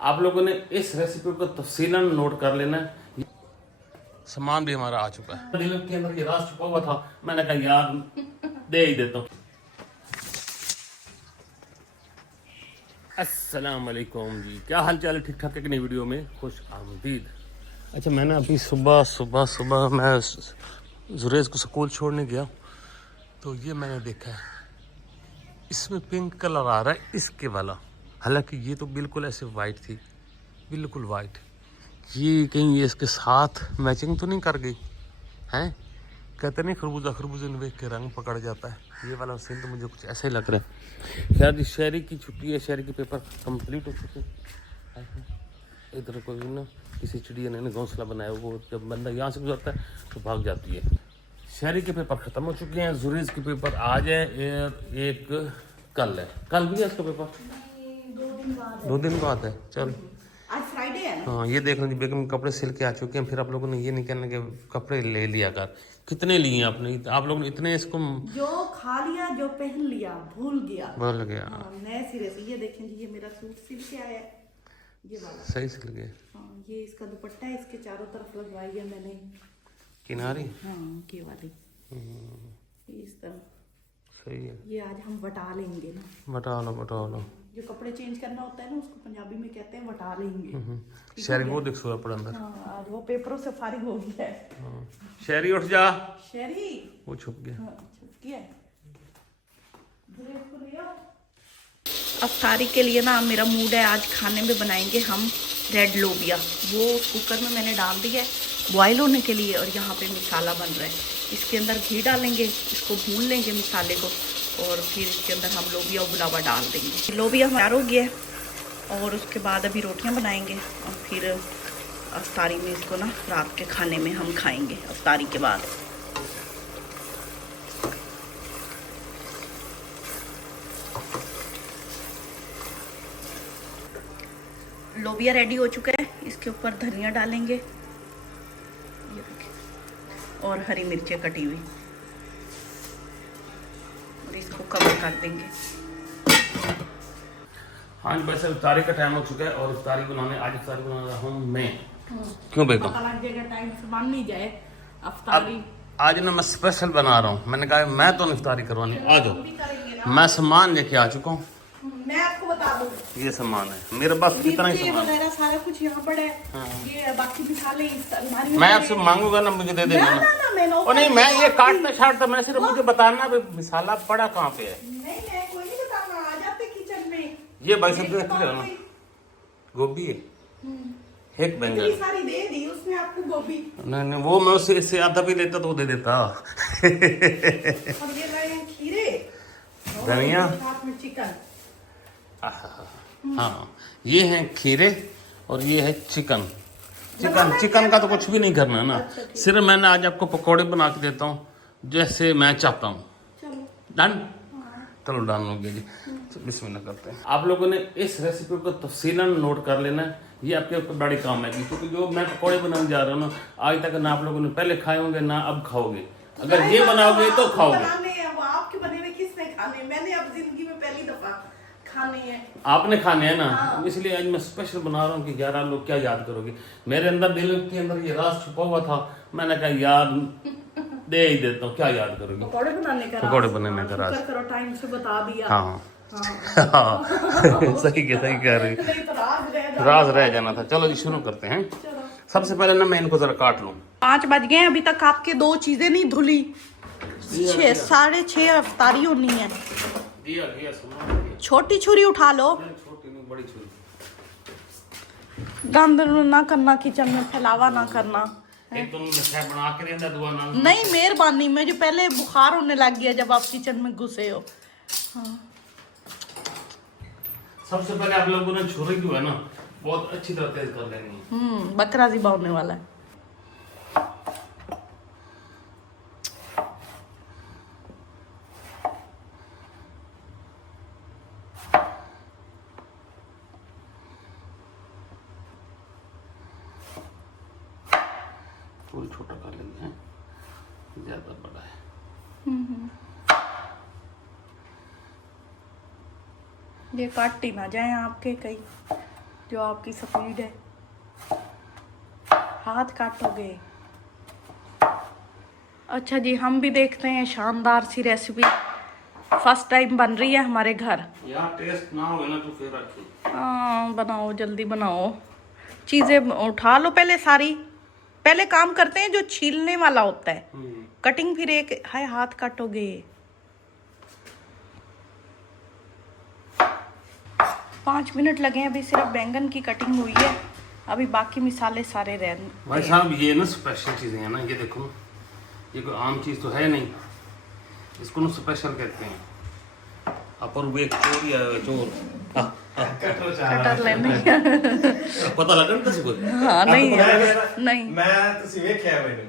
आप लोगों ने इस रेसिपी को तफसीलन नोट कर लेना। सामान भी हमारा आ चुका है। दिल के अंदर ये राज छुपा हुआ था, मैंने कहा यार दे ही देता हूँ। अस्सलाम वालेकुम जी, क्या हाल चाल है? ठीक ठाक है कि नहीं? वीडियो में खुश आमदीद। अच्छा, मैंने अभी सुबह मैं जुरेज को स्कूल छोड़ने गया तो ये मैंने देखा है, इसमें पिंक कलर आ रहा है इसके वाला। हालांकि ये तो बिल्कुल ऐसे वाइट थी, बिल्कुल वाइट। ये कहीं ये इसके साथ मैचिंग तो नहीं कर गई हैं? कहते नहीं खरबूजा ने देख के रंग पकड़ जाता है। ये वाला सीन तो मुझे कुछ ऐसा ही लग रहा है। खैर, शहरी की छुट्टी है, शहरी के पेपर कंप्लीट हो चुके हैं। इधर कोई ना किसी चिड़िया ने घोंसला बनाया, वो जब बंदा यहाँ से गुजरता है तो भाग जाती है। शहरी के पेपर ख़त्म हो चुके हैं, जुरेज के पेपर आज है, एक कल है। कल भी है इसका पेपर? 2 दिन बाद है। चल, आज फ्राइडे है ना? हाँ, ये देख लीजिए, बेगम कपड़े सिल के आ चुके हैं। फिर आप लोगों ने ये नहीं कहना कि कपड़े ले लिया कर। कितने लिए आपने? आप लोगों ने इतने इसको जो खा लिया, जो पहन लिया, भूल गया। नए सिरे से। ये देखें जी, ये मेरा सूट सिल के आया है, ये वाला सही सिल गए। हाँ, ये इसका दुपट्टा है, इसके चारों तरफ लगवाई है मैंने किनारी। हाँ, ये वाली इस तरह। सही है। ये आज हम वटा लेंगे ना। बटा लो। जो कपड़े चेंज करना होता है ना, उसको पंजाबी में कहते हैं वटा लेंगे। शहरी वो दिख सोया पड़ा अंदर। हाँ, आज वो पेपरों से फारिग हो गया है। शहरी उठ जा। शहरी वो छुप गया। हाँ, छुप गया। अफ्तारी के लिए ना मेरा मूड है, आज खाने में बनाएंगे हम रेड लोबिया। वो कुकर में मैंने डाल दिया है बॉयल होने के लिए, और यहाँ पे मसाला बन रहा है। इसके अंदर घी डालेंगे, इसको भून लेंगे मसाले को, और फिर इसके अंदर हम लोबिया उबला हुआ डाल देंगे। लोबिया तैयार हो गया है, और उसके बाद अभी रोटियां बनाएंगे, और फिर अफ्तारी में इसको ना रात के खाने में हम खाएंगे अफ्तारी के बाद। लोबिया रेडी हो चुका है, इसके ऊपर धनिया डालेंगे, ये देखिए, और हरी मिर्चें कटी हुई, और इसको कवर कर देंगे। हाँ जी, वैसे इफ्तारी का टाइम हो चुका है, और इफ्तारी बनाने आज इफ्तारी बना रहा हूँ मैं। क्यों बेगम? पता लग जाएगा, टाइम से बन नहीं जाए अफ्तारी। आज ना मैं स्पेशल बना रहा हूँ। मैंने कहा मैं तो इफ्तारी करवानी, आ जाओ। मैं सामान लेके आ चुका हूँ, मैं आपको बता दूं, ये सामान है मेरे पास। कितना ही सामान वगैरह सारा कुछ यहाँ पर है। ये बाकी मसाले इस अलमारी में। मैं आपसे मांगूंगा ना, मुझे दे देना ना। और नहीं, मैं ये काटता छाटता, मैं सिर्फ मुझे बताना मसाला पड़ा कहाँ पे है। नहीं, मैं कोई नहीं बताऊंगा, आ जाते किचन में। ये भाई सब ना, गोभी है, एक बैंगन सारी दे दी उसने आपको गोभी। नहीं, वो मैं उससे आधा भी लेता तो वो दे देता। और ये लाए खीरे, धनिया, साथ में चिकन। हाँ, ये है खीरे और ये है चिकन का तो कुछ भी नहीं करना ना। सिर्फ मैंने आज आपको पकौड़े बना के देता हूँ जैसे मैं चाहता हूँ। डन? चलो डन हो गया जी। बिस्मिल्लाह करते हैं। आप लोगों ने इस रेसिपी को तफसीलन नोट कर लेना है, ये आपके ऊपर बड़ी काम है, क्योंकि जो मैं पकौड़े बनाने जा रहा हूँ ना, आज तक ना आप लोगों ने पहले खाए होंगे ना अब खाओगे। अगर ये बनाओगे तो खाओगे। आपके बने हुए किसने खाने? मैंने अब जिंदगी में पहली दफा खाने हैं। आपने खाने हैं ना, इसलिए आज मैं स्पेशल बना रहा हूँ कि यार लोग क्या याद करोगे। मेरे अंदर दिल के अंदर ये राज छुपा हुआ था, मैंने कहा यार दे ही देता हूँ, क्या याद करोगे। पकौड़े बनाने का राज करो, टाइम से बता दिया। हाँ सही कह रही, राज रह जाना था। चलो जी, शुरू करते हैं। सबसे पहले ना मैं इनको जरा काट लूँ। 5 बज गए, अभी तक आपके 2 चीजें नहीं धुली। 6:30 अफ्तारी होनी है। छोटी छुरी उठा लो, बड़ी छुरी। गंद ना करना, किचन में फैलावा ना करना। एक तो बना के देना, दुआ ना। नहीं, मेहरबानी, मुझे पहले बुखार होने लग गया जब आप किचन में घुसे हो। हाँ। सबसे पहले आप लोगों ने छुरी जो है ना बहुत अच्छी तरह तेज कर लेनी है। बकरा ज़िबा होने वाला है। थोड़ी छोटा कर लेंगे, ज्यादा बड़ा है। ये काट ही ना जाए आपके कई। जो आपकी स्पीड है। हाथ काटोगे। अच्छा जी, हम भी देखते हैं शानदार सी रेसिपी। फर्स्ट टाइम बन रही है हमारे घर। यार टेस्ट ना हो ना तो फिर रखी। हाँ बनाओ, जल्दी बनाओ। चीजें उठा लो पहले सारी। पहले काम करते हैं जो छीलने वाला होता है। कटिंग फिर एक हाय हाथ काटोगे। 5 मिनट लगे हैं, अभी सिर्फ बैंगन की कटिंग हुई है। अभी बाकी मिसाले सारे भाई साहब ये ना स्पेशल चीजें हैं ना, ये देखो, ये कोई आम चीज तो है नहीं, इसको ना स्पेशल कहते हैं। अपर वो एक चोर या चोर कटर लेने पता लगा ना किसी को? हाँ नहीं मैं ਤੁਸੀਂ ਵੇਖਿਆ ਮੈਨੂੰ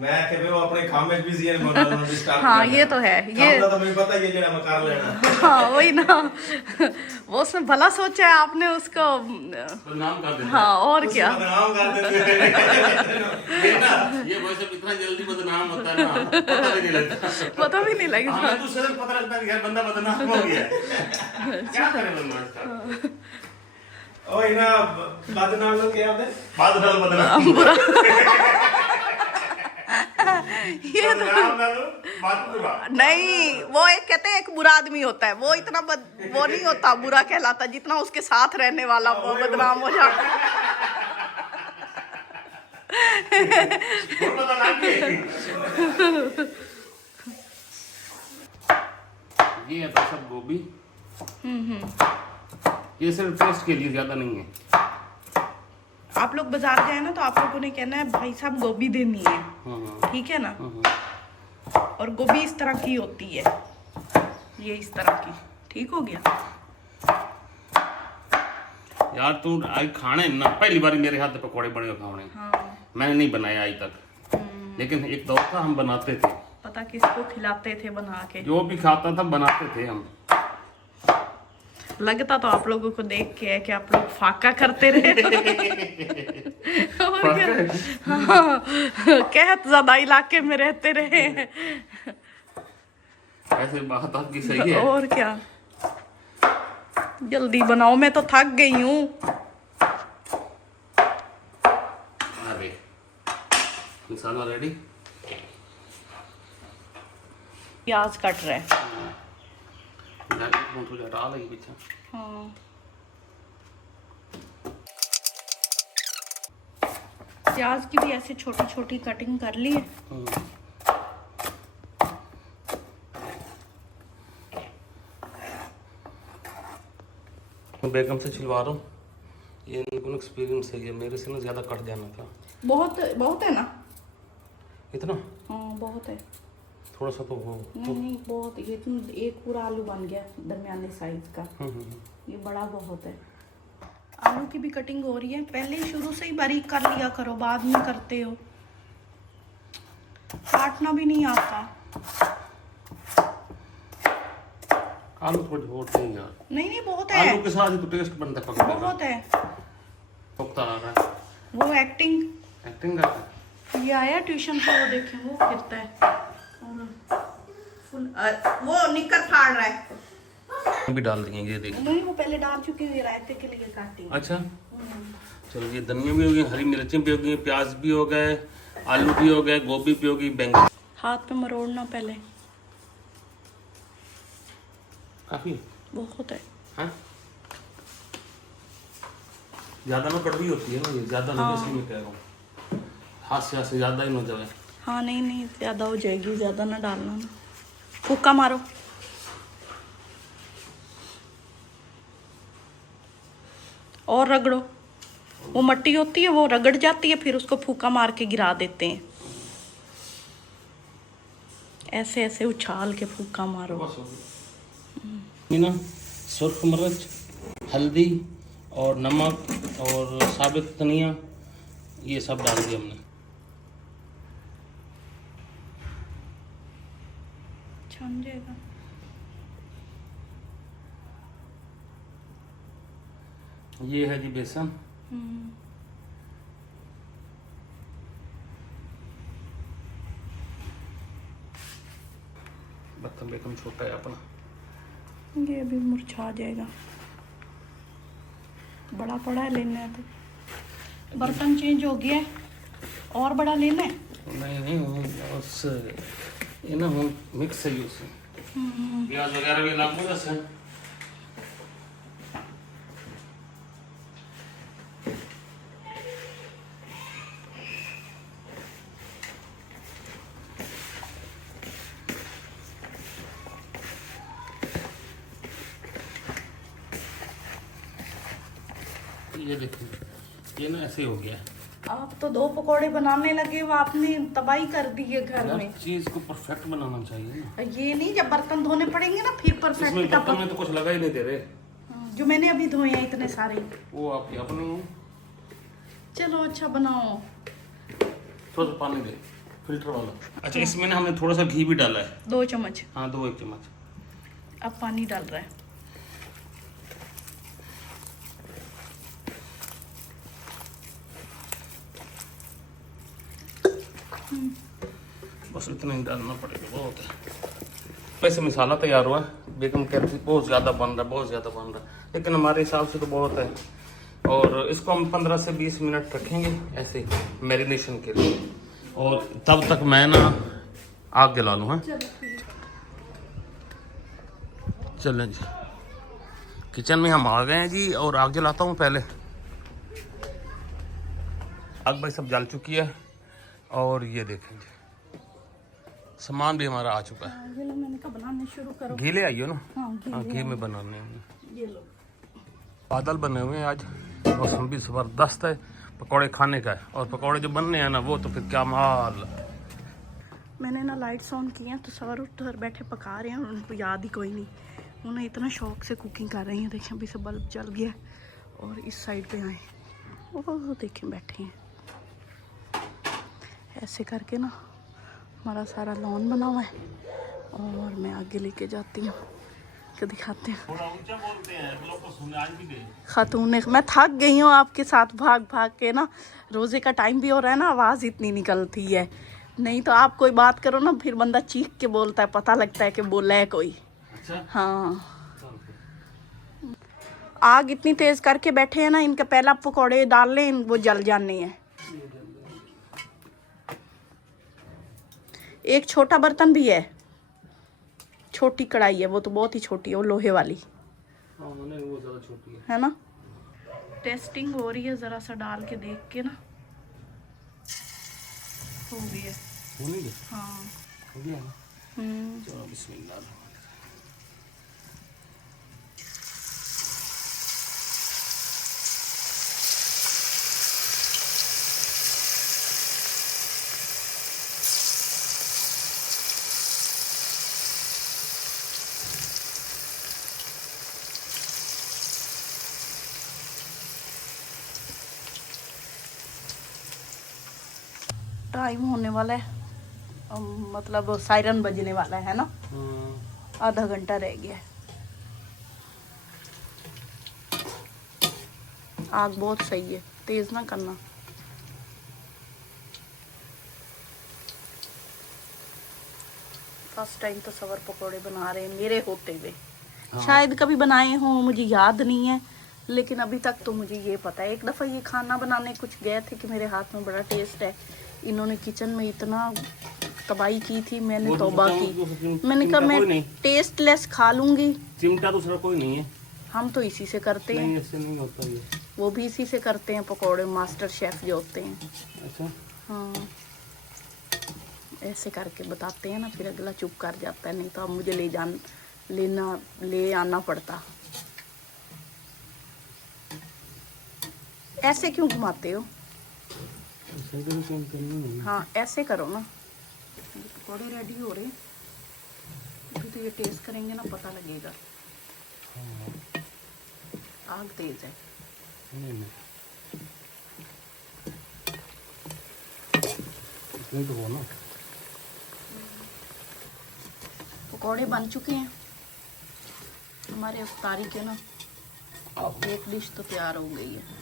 मैं कि वो अपने काम में बिजी है मगर स्टार्ट। हाँ ये तो है, ये तो मुझे पता है ये जेड़ा मैं कर लेना। हाँ वही ना, वो उसने भला सोचा है, आपने उसको बदनाम कर देते हैं। हाँ और क्या। बदनाम कर देते हैं ये ना, ये वैसे इतना जल्दी बदनाम होता है ना, पता भी नहीं लगता। पता भी नहीं लगता। हमें तो सडन पता लगता है कि यार बंदा बदनाम हो गया है। क्या करे बंदा इसका? ओ इना बदनाम लोग क्या होते हैं? बदनाम ये तो नहीं, वो एक कहते हैं एक बुरा आदमी होता है, वो इतना वो नहीं होता, बुरा कहलाता जितना उसके साथ रहने वाला वो बदनाम हो जाता। ये है तो सब गोभी। ये सिर्फ टेस्ट के लिए, ज्यादा नहीं है। आप लोग बाजार गए ना तो आप लोगों ने कहना है भाई साहब गोभी देनी है, ठीक है ना। और गोभी इस तरह की होती है, ये इस तरह की, ठीक हो गया। यार तू आज खाने ना, पहली बार मेरे हाथ से पकौड़े बड़े खाने। हाँ मैंने नहीं बनाया आज तक, लेकिन एक दौर था हम बनाते थे। पता किसको खिलाते थे बना के? जो भी खाता था बनाते थे हम। लगता तो आप लोगों को देख के है कि आप लोग फाका करते रहे। और क्या? हाँ, कहत ज्यादा इलाके में रहते रहे। ऐसे बात आपकी सही है। और क्या, जल्दी बनाओ, मैं तो थक गई हूँ। अरे मसाला रेडी। प्याज कट रहा है। डाल पीछे। हाँ प्याज की भी ऐसे छोटी छोटी कटिंग कर ली है। मैं बेगम से छिलवा रहा हूँ, ये इनको एक्सपीरियंस है, ये मेरे से ना ज़्यादा कट जाना था। बहुत है ना इतना? हाँ बहुत है। थोड़ा सा तो हो। नहीं बहुत, ये तुम एक पूरा आलू बन गया दरमियाने साइज का। ये बड़ा बहुत है। आलू की भी कटिंग हो रही है, पहले ही शुरू से ही बारीक कर लिया करो, बाद में करते हो। काटना भी नहीं आता। आलू थोड़े होते हैं यार। नहीं बहुत है। आलू के साथ ही तो टेस्ट बनता है। बहुत है। पकता आ रहा है। वो एक्टिंग करता है। ये आया ट्यूशन से, वो देखे वो फिरता है और वो निकर फाड़ रहा है। भी डाल देंगे, ये देखिए। नहीं वो पहले डाल चुके हैं, रायते के लिए काटी। अच्छा चलो, ये धनिया भी हो गई, हरी मिर्चें भी हो गई, प्याज भी हो गए, आलू भी हो गए, गोभी भी हो गई, बैंगन। हाथ पे मरोड़ना पहले। काफी बहुत है। हाँ? ज्यादा ना कड़वी होती है ना ये, ज्यादा नहीं, इसलिए मैं कह रहा हूँ हाथ से ज्यादा ही ना जाए। हाँ नहीं ज्यादा हो जाएगी, ज्यादा ना डालना ना। फूका मारो। और रगड़ो, वो मट्टी होती है वो रगड़ जाती है, फिर उसको फूका मार के गिरा देते हैं। ऐसे ऐसे उछाल के फूका मारो। ना सुर्ख मिर्च, हल्दी और नमक और साबित धनिया, ये सब डाल दिया हमने। छन जाएगा। ये है जी बेसन। बर्तन बेकम छोटा है अपना, ये अभी मुरझा जाएगा। बड़ा पड़ा है, लेना है तो। बर्तन चेंज हो गया है, और बड़ा लेना है। नहीं बस ये ना वो मिक्स है उसमें प्याज वगैरह भी लागू जैसे। ये देखिए ये ना ऐसे हो गया। आप तो 2 पकोड़े बनाने लगे हो, आपने तबाही कर दी है घर में। चीज को परफेक्ट बनाना चाहिए ना। ये नहीं, जब बर्तन धोने पड़ेंगे ना फिर इसमें परफेक्ट का बर्तन में तो कुछ लगा ही नहीं दे रहे। जो मैंने अभी धोए हैं इतने सारे। वो आपकी अपनी है। चलो अच्छा बनाओ। थोड़ा सा पानी दे फिल्टर वाला। अच्छा इसमें ना हमने थोड़ा सा घी भी डाला है। 2 चम्मच। हाँ 2 1 चम्मच। अब पानी डाल रहा है। बस इतना ही डालना पड़ेगा, बहुत है। वैसे मसाला तैयार हुआ है, बेगम कह रही थी बहुत ज़्यादा बन रहा है, बहुत ज़्यादा बन रहा है, लेकिन हमारे हिसाब से तो बहुत है। और इसको हम 15 से 20 मिनट रखेंगे ऐसे मैरिनेशन के लिए। और तब तक मैं ना आग जला लूँ। हाँ चलें जी, किचन में हम आ गए हैं जी, और आग जलाता हूँ पहले। आग भाई सब जल चुकी है, और ये देखेंगे सामान भी हमारा आ चुका है। ये लो, मैंने कहा बनाने शुरू करो। घी ले आइयो ना। हाँ, घी में बनाने हैं। ये लो। बादल बने हुए हैं आज, मौसम भी ज़बरदस्त है, पकौड़े खाने का है। और पकौड़े जो बनने हैं ना वो तो फिर क्या माल। मैंने ना लाइट्स ऑन की हैं तो सवार उधर बैठे पका रहे हैं, और उनको याद ही कोई नहीं। उन्हें इतना शौक से कुकिंग कर रही हैं। देखें अभी से बल्ब जल गया और इस साइड पे आए, वो देखें बैठे हैं। ऐसे करके ना हमारा सारा लॉन बना हुआ है, और मैं आगे लेके जाती हूँ कि दिखाते हैं। थोड़ा ऊंचा बोलते हैं लोग तो सुने आज भी दे। खातून मैं थक गई हूँ आपके साथ भाग भाग के ना। रोज़े का टाइम भी हो रहा है ना, आवाज़ इतनी निकलती है। नहीं तो आप कोई बात करो ना, फिर बंदा चीख के बोलता है, पता लगता है कि बोला है कोई। अच्छा हाँ, आग इतनी तेज करके बैठे हैं ना, इनके पहला पकौड़े डाल लें, वो जल जाने हैं। एक छोटा बर्तन भी है, छोटी कढ़ाई है, वो तो बहुत ही छोटी है, वो लोहे वाली हाँ, वो ज़्यादा छोटी है ना। टेस्टिंग हो रही है, ज़रा सा डाल के देख के ना। हो गई है। हाँ हो गया ना। चलो बिस्मिल्लाह। टाइम होने वाला है, मतलब सायरन बजने वाला है ना। आधा घंटा रह गया है। आग बहुत सही है, तेज ना करना। फर्स्ट टाइम तो सवर पकोड़े बना रहे हैं मेरे होते हुए। शायद कभी बनाए हों, मुझे याद नहीं है, लेकिन अभी तक तो मुझे ये पता है। एक दफ़ा ये खाना बनाने कुछ गए थे कि मेरे हाथ में बड़ा टेस्ट है। इन्होंने किचन में इतना तबाही की थी, मैंने तौबा की। मैंने कहा मैं टेस्टलेस खा लूंगी। चिमटा दूसरा कोई नहीं है, हम तो इसी से करते हैं। ऐसे नहीं होता ये। वो भी इसी से करते हैं पकोड़े, मास्टर शेफ जो होते हैं। अच्छा हाँ, ऐसे करके बताते हैं ना, फिर अगला चुप कर जाता है। नहीं तो अब मुझे ले आना पड़ता। ऐसे क्यों घुमाते हो? हाँ ऐसे करो ना। पकौड़े रेडी हो रहे हैं, अभी तो ये टेस्ट करेंगे ना, पता लगेगा। आग तेज है। तो हो ना। पकौड़े बन चुके हैं हमारे इफ्तारी के ना। एक डिश तो तैयार हो गई है।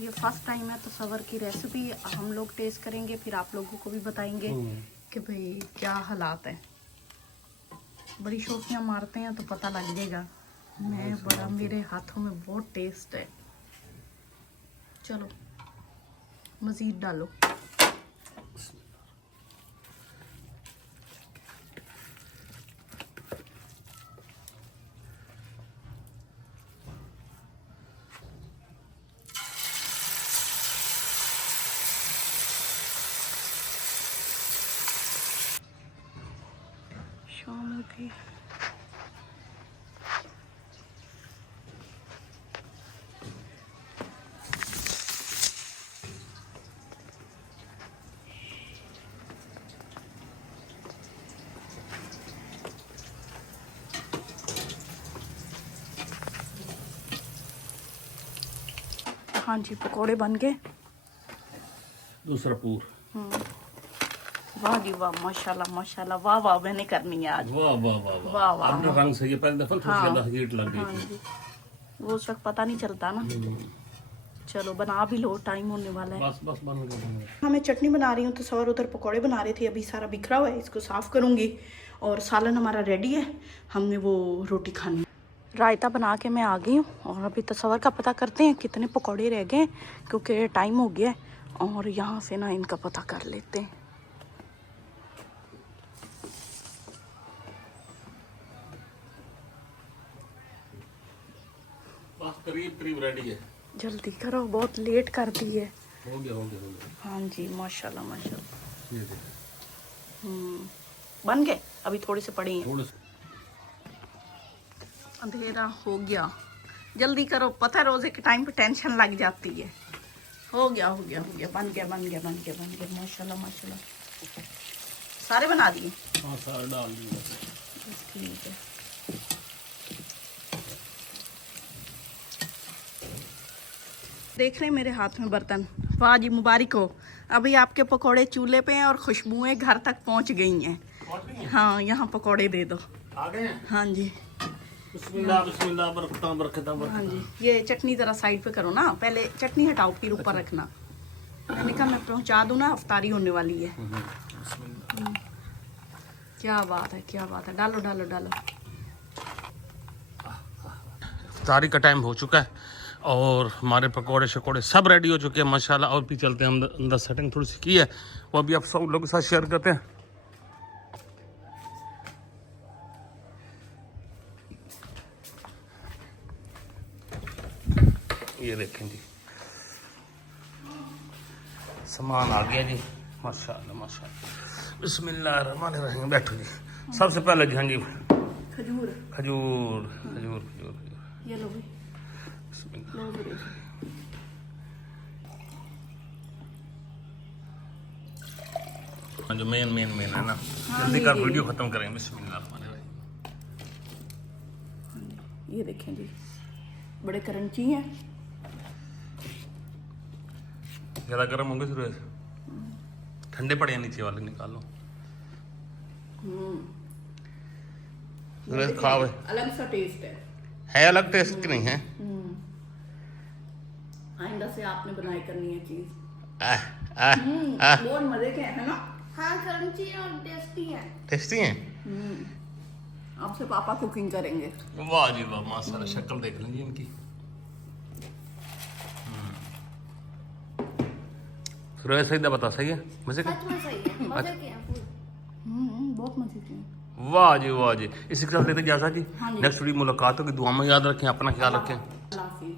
ये फर्स्ट टाइम है तो सवर की रेसिपी हम लोग टेस्ट करेंगे, फिर आप लोगों को भी बताएंगे कि भाई क्या हालात है। बड़ी शोखियाँ मारते हैं तो पता लग जाएगा। मैं बड़ा, मेरे हाथों में बहुत टेस्ट है। चलो मज़ीद डालो। शाम हो गई। हाँ जी, पकोड़े बन गए। दूसरा पूर। वाह जी वाह, माशाल्लाह माशाल्लाह, वाह वाह मैंने करनी है आज। वाह वाह वाह वाह वाह अपना रंग सही है, पहले दफा थोड़ी हाँ। ज्यादा हीट लग हाँ गई थी। जी, वो उस वक्त पता नहीं चलता ना। चलो बना भी लो, टाइम होने वाला है। बस बस बन गया। हाँ, मैं चटनी बना रही हूँ तो सवार उधर पकोड़े बना रहे थे। अभी सारा बिखरा हुआ है, इसको साफ़ करूँगी। और सालन हमारा रेडी है, हमने वो रोटी खानी है। रायता बना के मैं आ गई हूँ और अभी तसव्वुर का पता करते हैं कितने पकोड़े रह गए, क्योंकि टाइम हो गया है। और यहाँ से ना इनका पता कर लेते हैं। बस करीब करीब रेडी है। जल्दी करो, बहुत लेट कर दी है। हो गया हो गया हो गया। हाँ जी, माशाल्लाह माशाल्लाह। ये देखो बन गए, अभी थोड़े से पड़े हैं। थोड़े से। अंधेरा हो गया, जल्दी करो, पता है रोजे के टाइम पे टेंशन लग जाती है। हो गया हो गया हो गया, बन गया बन गया बन गया बन गया, माशाल्लाह माशाल्लाह। सारे बना दिए? हाँ सारा डाल दिया। ठीक है। देख रहे हैं मेरे हाथ में बर्तन। वाह जी, मुबारक हो। अभी आपके पकोड़े चूल्हे पे हैं और खुशबुएं घर तक पहुंच गई हैं। हाँ, यहाँ पकोड़े दे दो। आ गए हैं? हाँ जी बिस्मिल्लाह बिस्मिल्लाह, बरकता बरकता बरकता। हाँ जी। ये चटनी ज़रा साइड पे करो ना, पहले चटनी हटाओ फिर ऊपर रखना। मैंने कहा मैं पहुंचा दूँ ना, अफ्तारी होने वाली है। क्या बात है, क्या बात है। डालो डालो डालो। इफ्तारी का टाइम हो चुका है और हमारे पकोड़े शकोड़े सब रेडी हो चुके हैं माशाल्लाह। और भी चलते हैं, हम अंदर सेटिंग थोड़ी सी की है, वो अभी आप सब लोगों के साथ शेयर करते हैं। ये देखें जी, सामान आ गया जी माशाल्लाह माशाल्लाह। बिस्मिल्लाहिर्रहमानिर्रहीम। बैठो जी। सबसे पहले जी, हाँ जी, खजूर खजूर खजूर खजूर खजूर। ये लो भी, लो भी। जो मेन मेन मेन है ना, हाँ, जल्दी कर, ये वीडियो खत्म करेंगे। बिस्मिल्लाहिर्रहमानिर्रहीम। ये देखें जी, बड़े करंची हैं। ज़्यादा गर्म होंगे सूरज, ठंडे पड़े हैं, नीचे वाले निकालो। सूरज खाओ, अलग सा टेस्ट है अलग टेस्ट की नहीं है। आइंदा से आपने बनाई करनी है चीज। आह बहुत मजे के है ना। हाँ, क्रंची और टेस्टी है। टेस्टी हैं। आपसे पापा कुकिंग करेंगे। वाह जी वाह, माशाल्लाह। शक्ल देख लीजिए इनकी। सूरज सही बता, सही है मजे का। सच में सही है, मजे के हैं फूल। बहुत मजे के हैं। वाह जी वाह जी। इसी के साथ लेते इजाज़त जी। हाँ जी। नेक्स्ट वीडियो मुलाकात होगी। दुआ में याद रखें, अपना ख्याल रखें। अल्लाह हाफिज।